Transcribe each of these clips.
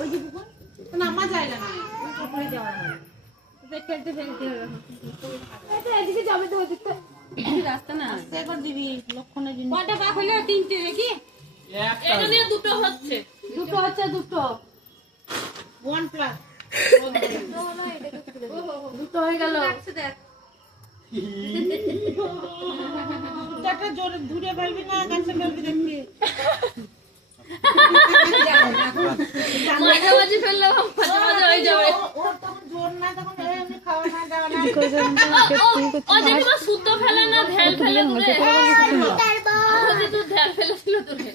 ওই যে পুকুর নামা যায় না, পুকুরে যাওয়া হয়। খেলতে ফেলতে হবে, এদিকে যাবে তো ওদিকটা রাস্তা না, একবার দিবি লক্ষণের জন্য। কয়টা পাক হলো? 3টে নাকি? এটা দিয়ে দুটো হচ্ছে, দুটো 1 প্লাস দুটো হয়ে গেল। একটা জোরে দূরে ফেলবি না, কাছে ফেলবি দেখবি। মাঝামাঝি ফেললে মাঝামাঝি হয়ে যাবে। ওর তখন জোর না, তখন এমনি খাওয়া না দাওয়া না। ও যেটা সুতো ফেলে না, ঢেল ফেলে দূরে। তুই ঢেল ফেলেছিল দূরে।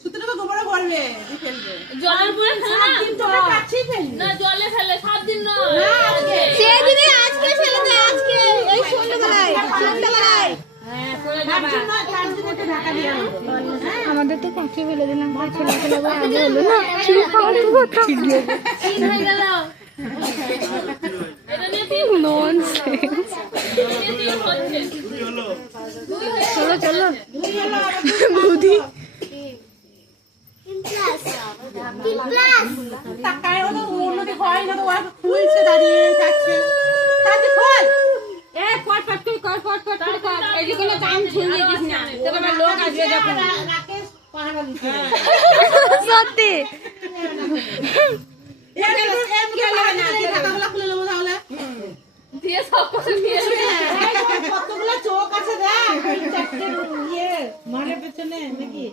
সুতোটা গোবরে ভরবে, তুই ফেলবে। জলের পুরে না, তোমরা কাছেই ফেলবে। না জলে ফেলে 7 দিন না। সেই দিনে আজকে ফেলে দে, আজকে এই সন্ধ্যাবেলায়। হ্যাঁ, পরে যাবা। ঢাকা দিয়ে আমাদের তো কাছে ফেলে দিলাম, ছেলে ফেলে আগে হলো না, ছিল খাওয়ার তো কথা তিন হয়ে গেল। এটা নিয়ে 3 ননসেন্স। চলো চলো বুদ্ধি টাকায় ওটা উন্নতি হয় না, তো ওরা খুলছে দাঁড়িয়ে যাচ্ছে। তাতে খোল এ কট কট কট কট কট কট এদিকে না টাইম ঝুলিয়ে দিস না, তবে লোক আসবে যখন। রাকেশ পাহাড় দিছে সত্যি এর গেল না, টাকাগুলো খুলে নেবো তাহলে দিয়ে সব কিছু নিয়ে কতগুলো চোখ আছে দেখ, এই চারটে ইয়ে মানে পেছনে নাকি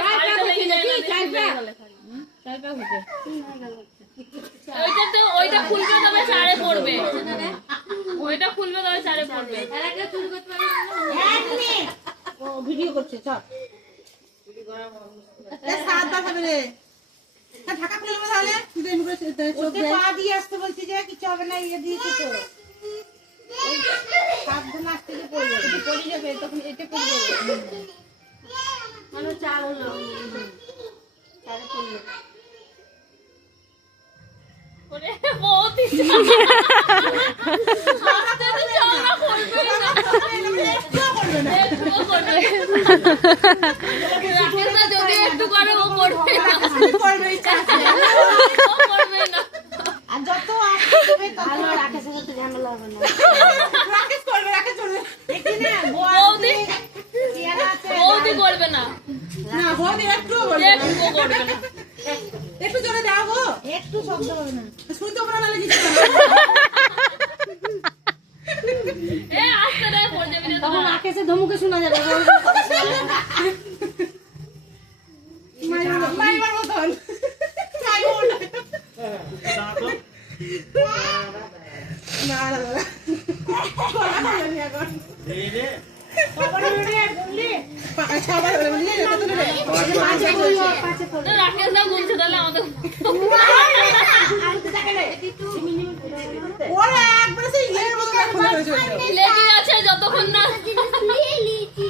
চার পা হচ্ছে নাকি, চার পা হচ্ছে। ওইটা তো ওইটা খুলবে তবে চারে পড়বে, ওইটা খুলবে তবে চারে পড়বে। আর একটা চুরি করতে পারবে না, এক মিনিট ও ভিডিও করছে। চল এ সাত বার হবে রে, ঢাকা খুলে নেবো তাহলে। ওতে পা দিয়ে আসতে বলছি যে কিছু হবে না, ইয়ে দিয়েছি তো সাবধান আসতে যে পড়ে যাবে, তখন এটা করবে মানে 4 হলো, 4 পড়লো। ওরে বহুত ইচ্ছা সারাতে তো চওড়া করবে না, একটু করবে না, একটু করবে রাকেশ না, যদি একটু করে ও করবে না, করবে ইচ্ছা ও করবে না। আর যত আসবে তত রাকেশের সাথে ঝামেলা হবে না। রাকেশ করবে, রাকেশ করবে এখানে বৌদি টিয়ানা আছে, বৌদি করবে না, না বৌদি একটু করবে না, একটু করবে না। একটু জোরে দাও গো, একটু শব্দ হবে না, শুনতে পারো না কিছু। এ আস্তে রে পড়ে যাবে, তখন রাকেশের ধমকে শোনা যাবে। মাইবার মতন না না না যতক্ষণ না